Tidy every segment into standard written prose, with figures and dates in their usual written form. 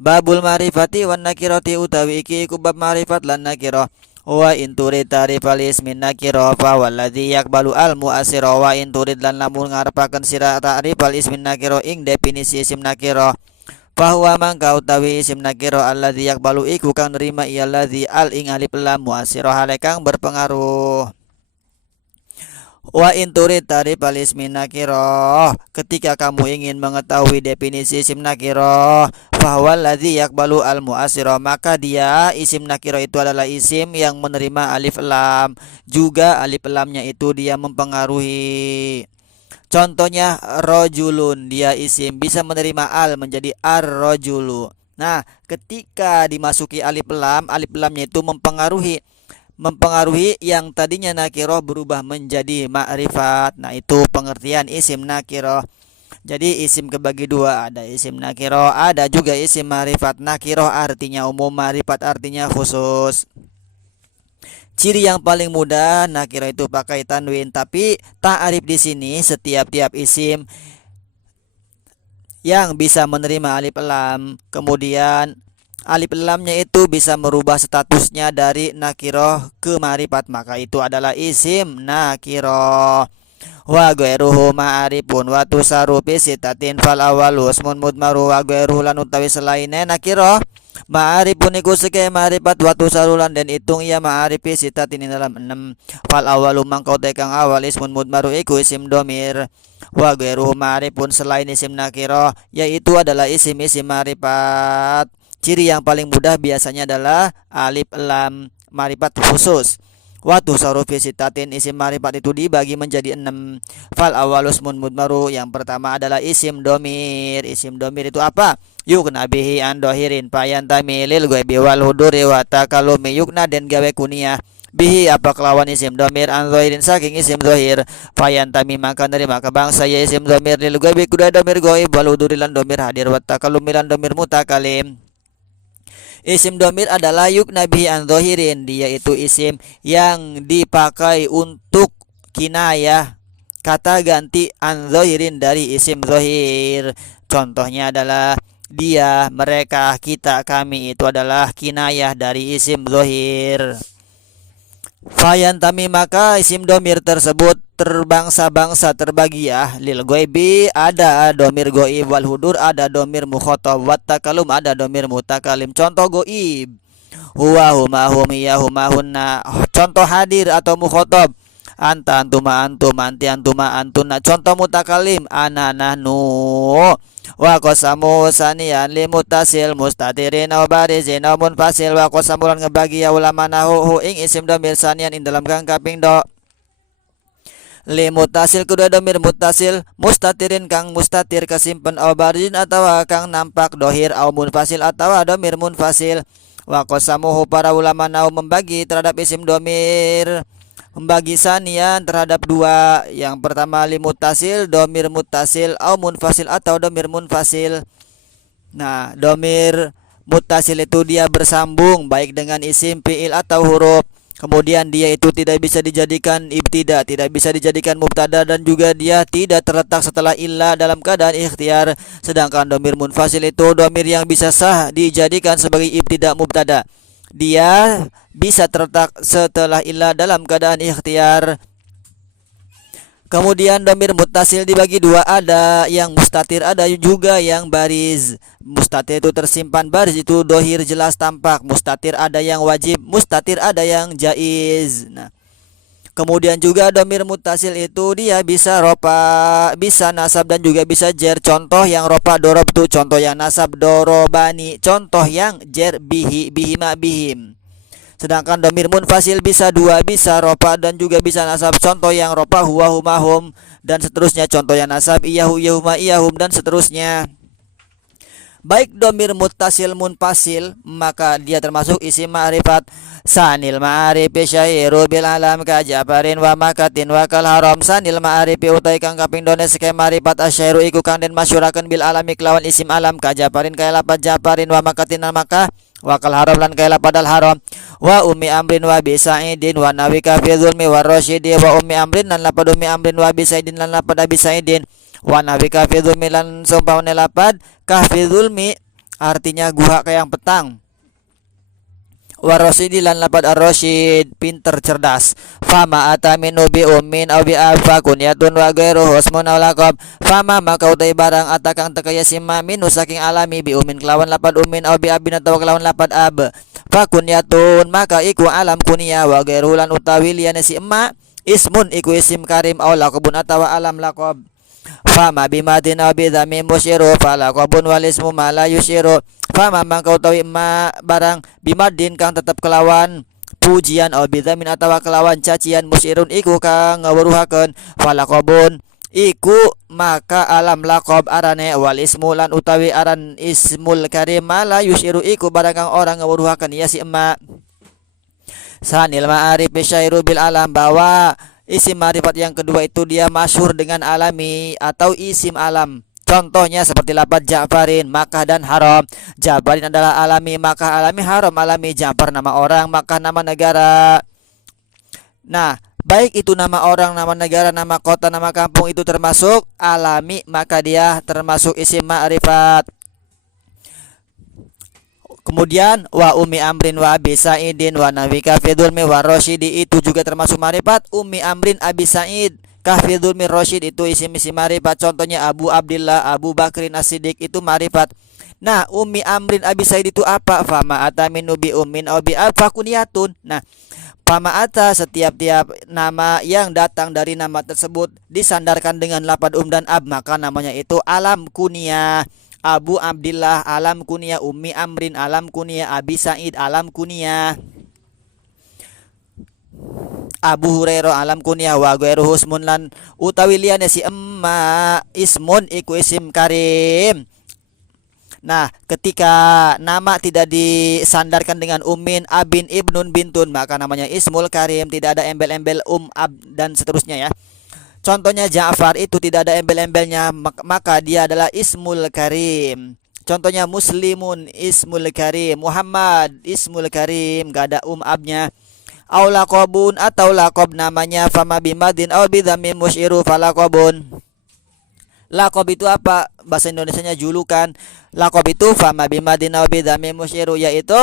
Babul ma'rifati wan nakirati utawi iki iku bab ma'rifat lan nakirah. Wa in turid ta'rifal ismin nakirah fa walladzi yaqbalu al mu'assira. Wa in turid lan lamun ngarepaken sira ta'rifal ismin nakirah ing definisi isim nakirah, bahwa mangka utawi isim nakira alladzi yaqbalu iku kang nerima iya alladzi al ing alif lam muasirah hale kang berpengaruh. Wa in turid ta'rifal ismi nakira, ketika kamu ingin mengetahui definisi isim nakira, bahwa alladzi yaqbalu al muasirah, maka dia isim nakira itu adalah isim yang menerima alif lam, juga alif lamnya itu dia mempengaruhi. Contohnya rojulun, dia isim bisa menerima al menjadi ar-rojulu. Nah, ketika dimasuki alif lamnya itu mempengaruhi yang tadinya nakiroh berubah menjadi ma'rifat. Nah, itu pengertian isim nakiroh. Jadi isim kebagi dua, ada isim nakiroh, ada juga isim ma'rifat. Nakiroh artinya umum, ma'rifat artinya khusus. Ciri yang paling mudah nakira itu pakai tanwin, tapi ta'arif di sini setiap isim yang bisa menerima alif lam, kemudian alif lamnya itu bisa merubah statusnya dari nakiroh ke ma'rifat, maka itu adalah isim nakiroh. Wa ghairuhu ma'arifun wa tusaru fi sitatin fal awalu ismun mudmaru wa ghairuhu lan utawi selainnya nakiroh ma'arifun iku seke ma'rifat wa tusarulan dan hitung ia ma'arifi sitatin dalam 6. Fal awalu mangkau tekang awal ismun mudmaru iku isim domir. Wa ghairuhu ma'arifun selain isim nakiroh yaitu adalah isim-isim ma'rifat. Ciri yang paling mudah biasanya adalah alif lam ma'rifat khusus. Watu sarufi sitatin isim ma'rifat itu dibagi menjadi 6. Fal awalus mun mudmaru, yang pertama adalah isim domir. Isim domir itu apa? Yukna bihi an dohirin payantami lil ghaibi wal huduri wa takalumi. Yukna dan gawe kuniyah bihi apa kelawan isim domir an dohirin saking isim dohir payantami maka nerima bangsa ya isim domir lil ghaibi kuda domir ghaib wal huduri lan domir hadir wa takalumi lan domir mutakalim. Isim domir adalah yuknabi an zohirin, dia itu isim yang dipakai untuk kinayah, kata ganti an zohirin dari isim zohir. Contohnya adalah dia, mereka, kita, kami, itu adalah kinayah dari isim zohir. Fayantami maka isim domir tersebut terbangsa-bangsa terbagi ya. Lil ghaibi ada domir ghaib, wal hudur ada domir mukhatab, wat takalum ada domir mutakalim. Contoh ghaib huwa huma hum ya huma hunna. Contoh hadir atau mukhatab anta antuma antum anti antuma antuna. Contoh mutakalim ana nahnu. Wa qasamu sanian limutasil mustatirin aw barizin aw munfasil. Wa qasamulan ngebagi ya ulama nahu ing isim domir sanian ing dalam kang kaping do limutasil kedua domir mutasil mustatirin kang mustatir kasimpen aw barizin atau kang nampak dohir aw munfasil atau domir munfasil. Wa qasamuhu para ulama nahu membagi terhadap isim domir, membagi sanian terhadap dua. Yang pertama limutasil, domir mutasil, au munfasil atau domir munfasil. Nah, domir mutasil itu dia bersambung baik dengan isim, fi'il atau huruf. Kemudian dia itu tidak bisa dijadikan ibtida, tidak bisa dijadikan mubtada, dan juga dia tidak terletak setelah illa dalam keadaan ikhtiar. Sedangkan domir munfasil itu domir yang bisa sah dijadikan sebagai ibtida mubtada. Dia bisa terletak setelah ilah dalam keadaan ikhtiar. Kemudian domir muttasil dibagi dua, ada yang mustatir, ada juga yang bariz. Mustatir itu tersimpan, bariz itu dohir jelas tampak. Mustatir ada yang wajib, mustatir ada yang jaiz. Nah, kemudian juga domir muttasil itu dia bisa ropa, bisa nasab, dan juga bisa jer. Contoh yang ropa dorob tu, contoh yang nasab dorobani, contoh yang jer bihi, bihima, bihim. Sedangkan domir munfasil bisa dua, bisa ropa dan juga bisa nasab. Contoh yang ropa huwa huma hum dan seterusnya. Contoh yang nasab iyahu iyahuma iyahum dan seterusnya. Baik domir muttasil munfasil maka dia termasuk isim ma'rifat. Sanil ma'arifi syairu bil alam ka jabarin wa makatin wa kal haram. Sanil ma'arifi utai kang kaping done seke ma'rifat asyairu iku kang den masyurakeun bil alami kelawan isim alam ka jabarin kaya lapat jabarin wa makatin al maka wa kal haram lan kaya lapat al haram. Wa ummi amrin wa bi sa'idin wa nawika fi zulmi wa rasyidi wa ummi amrin lan lapad ummi amrin wa bi sa'idin lan lapad abi sa'idin wa nawika fi zulmi lan sumpahune lapad kah fi zulmi artinya guha kayang petang. Warosyidi lan lapad ar-rasyid, pinter cerdas. Fama ataminu bi ummin aw bi afa kunyatun wa ghairuhu ismun aw laqab. Fama maka utai barang atakang tekaya sima minu saking alami bi ummin kelawan lapad ummin aw bi abin atawa kelawan lapad ab. Fa kunyatun maka iku alam kunyah wa ghairuhu lan utawi liyane si emak ismun iku isim karim aw laqabun atawa alam laqab. Fama bimadin aw bi dhammi musyiru falaqabun wal ismu ma la yusyiru. Fama mangkau tawi ma barang bimadin kang tetep kelawan pujian aw bidzamin atawa kelawan cacian musyirun iku kang ngawruhakeun falaqabun iku maka alam laqab arane wal ismu lan utawi aran ismul karim mala yusyiru iku barang kang orang ngawruhakeun ya si emak. Sanil ma'arif bisyairu bil alam, bahwa isim ma'rifat yang kedua itu dia masyhur dengan alami atau isim alam. Contohnya seperti lafaz Ja'farin, Makkah dan haram. Ja'farin adalah alami, Makkah alami, haram alami. Ja'far nama orang, Makkah nama negara. Nah, baik itu nama orang, nama negara, nama kota, nama kampung itu termasuk alami, maka dia termasuk isim ma'rifat. Kemudian wa ummi amrin wa abi sa'idin wa nabika fi dzulmi wa rasyidi itu juga termasuk ma'rifat. Ummi amrin abi sa'id Kahfidul min Rosyid itu isim-isim marifat. Contohnya Abu Abdillah, Abu Bakrin As-Siddiq itu marifat. Nah, Ummi Amrin Abi Said itu apa? Fama ata min nubi ummin aw bi alfa kunyatun. Nah, fama ata setiap-tiap nama yang datang dari nama tersebut disandarkan dengan lafaz dan ab, maka namanya itu alam kunyah. Abu Abdillah alam kunyah, Ummi Amrin alam kunyah, Abi Said alam kunyah. Abu Hurairah alam kunyah wa ghairuhu ismun lan utawi liyane si emma ismun iku isim karim. Nah, ketika nama tidak disandarkan dengan ummin, abin, ibnun, bintun, maka namanya ismul karim, tidak ada embel-embel ab dan seterusnya ya. Contohnya Ja'far itu tidak ada embel-embelnya, maka dia adalah ismul karim. Contohnya Muslimun ismul karim, Muhammad ismul karim, gak ada abnya. Aw laqabun atau laqab namanya fama bimadin aw bidhammin musyiru falaqabun. Laqab itu apa? Bahasa Indonesianya julukan. Laqab itu fama bimadin aw bidhammin musyiru, yaitu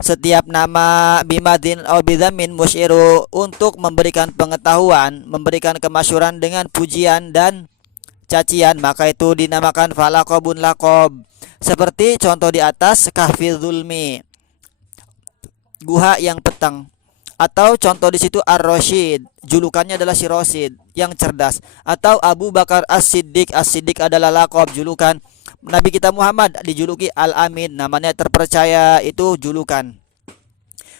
setiap nama bimadin aw bidhammin musyiru untuk memberikan pengetahuan, memberikan kemasyhuran dengan pujian dan cacian, maka itu dinamakan falaqabun laqab. Seperti contoh di atas kahfi dzulmi, guha yang petang. Atau contoh di situ Ar-Rasyid, julukannya adalah si Rasyid yang cerdas. Atau Abu Bakar As-Siddiq, As-Siddiq adalah laqab, julukan. Nabi kita Muhammad dijuluki Al-Amin, namanya terpercaya, itu julukan.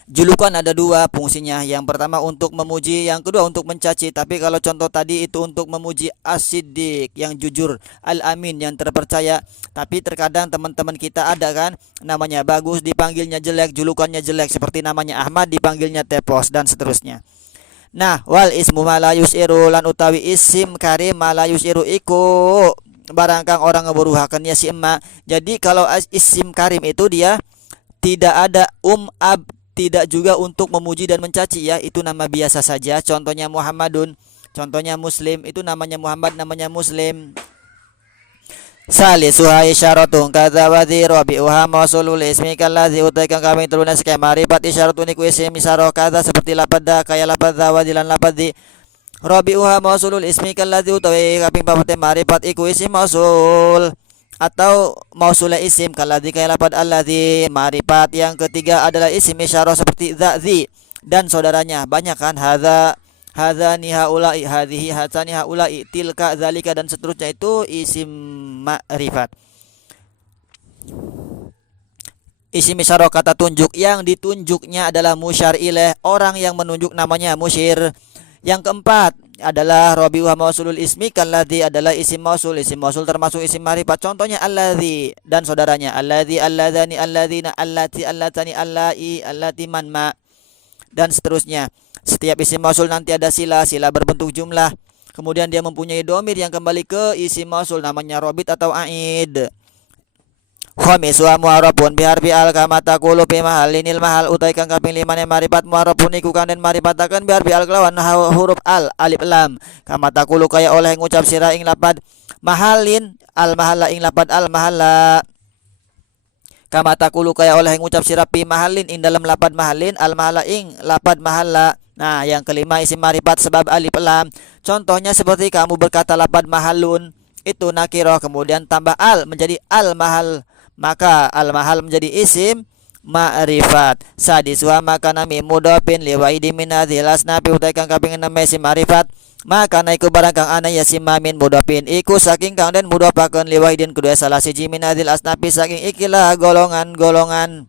Julukan ada dua fungsinya, yang pertama untuk memuji, yang kedua untuk mencaci. Tapi kalau contoh tadi itu untuk memuji As-Siddiq yang jujur, Al-Amin yang terpercaya. Tapi terkadang teman-teman kita ada kan namanya bagus dipanggilnya jelek, julukannya jelek, seperti namanya Ahmad dipanggilnya Tepos dan seterusnya. Nah, wal ismu ma la yus'iru lan utawi isim karim ma la yus'iru iku barang kang orang ngeburuhakeun ya si emak. Jadi kalau isim karim itu dia tidak ada ab, tidak juga untuk memuji dan mencaci ya, itu nama biasa saja. Contohnya Muhammadun, contohnya Muslim, itu namanya Muhammad, namanya Muslim. Salisuha isyaratun kadza wa dhi rabi'uha mausulul ismi kalladzi utaikan kami teruna sekai marifat isyaratun iku isim isyarah kadza seperti lapad kaya lapad wa dilan lapad di. Rabi'uha mausulul ismi kalladzi utawi kaping papat marifat iku isim mausul atau mausul isim kalladzi kaya lapad alladzi. Marifat yang ketiga adalah isim isyarah seperti dzi dan saudaranya, banyak kan, hadzani haula'i, hadhihi hatsani haula'i, tilka zalika dan seterusnya, itu isim ma'rifat. Isim isyarah kata tunjuk, yang ditunjuknya adalah musyar ilaih, orang yang menunjuk namanya musyir. Yang keempat adalah rabi'uha mausulul ismi kalladzi adalah isim mausul. Isim mausul termasuk isim ma'rifat. Contohnya alladzi dan saudaranya, alladzi, alladzani, alladzina, allati, allatani, allai, allati, man, ma dan seterusnya. Setiap isim mausul nanti ada sila berbentuk jumlah. Kemudian dia mempunyai domir yang kembali ke isim mausul, namanya robit atau aid. Khamis wa mu'arrabun biharfi al kama taqulu fi mahallinil mahal utai kang kaping 5 ne marifat mu'arrabun iku kang den marifataken biharfi al kelawan huruf al alif lam kama taqulu kaya oleh ngucap sira ing lapad mahallin al mahalla ing lapad al mahalla. Kama taqulu kaya oleh ngucap sira pi mahalin ing dalam lapad mahalin al mahala ing lapad mahala. Nah, yang kelima isim marifat sebab alif lam. Contohnya seperti kamu berkata lapad mahalun itu nakiroh kemudian tambah al menjadi al mahal, maka al mahal menjadi isim ma'rifat. Sadiswa maka nami mudhofin liwaidi min hadzal asnafi utai kang kaping 6 isim ma'rifat maka naiku barang kang ana yasim min mudhofin iku saking kang den mudhofakeun liwaidin kedua salah siji min hadzal asnafi saking ikilah golongan-golongan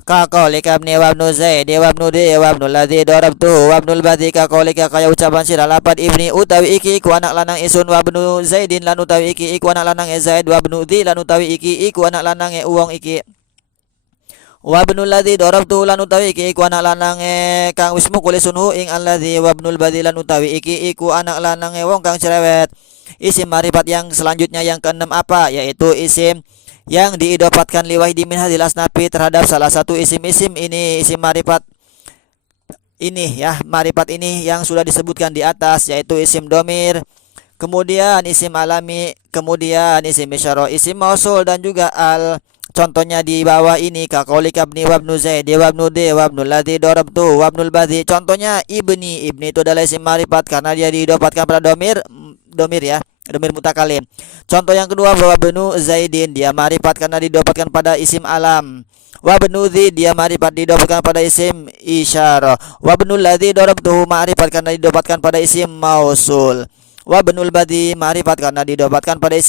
Kakolika ibni wabnu Zaid wabnu di wabnu ladzi darabtu wabnul badhi kakolika kaya ucapan sira lapad ibni utawi iki iku anak lanang isun wabnu Zaidin lan utawi iki iku anak lanang Zaid wabnu di lan utawi iki iku anak lanang uwong iki wabnul ladzi darabtu lan utawi iki iku anak lanang kang wis mukul sunhu ing alladzi wabnul badhi lan utawi iki iku anak lanang wong kang cerewet. Isim marifat yang selanjutnya yang keenam apa, yaitu isim yang diidopatkan liwahidi min hadil asnafi terhadap salah satu isim-isim ini, isim marifat ini ya, marifat ini yang sudah disebutkan di atas, yaitu isim domir, kemudian isim alami, kemudian isim isyarah, isim mausul dan juga al. Contohnya di bawah ini kakolika ibni wabnu Zaid wabnu di wabnu ladzi darabtu wabnul badhi. Contohnya ibni itu adalah isim marifat karena dia diidopatkan pada domir ya, domir mutakalim. Contoh yang kedua bahwa benu Zaidin dia marifat karena didapatkan pada isim alam. Wa benu dzi dia marifat didapatkan pada isim isyarah. Wa benul ladzi darabtuhu marifat karena didapatkan pada isim mausul. Wa benul badhi marifat karena didapatkan pada isim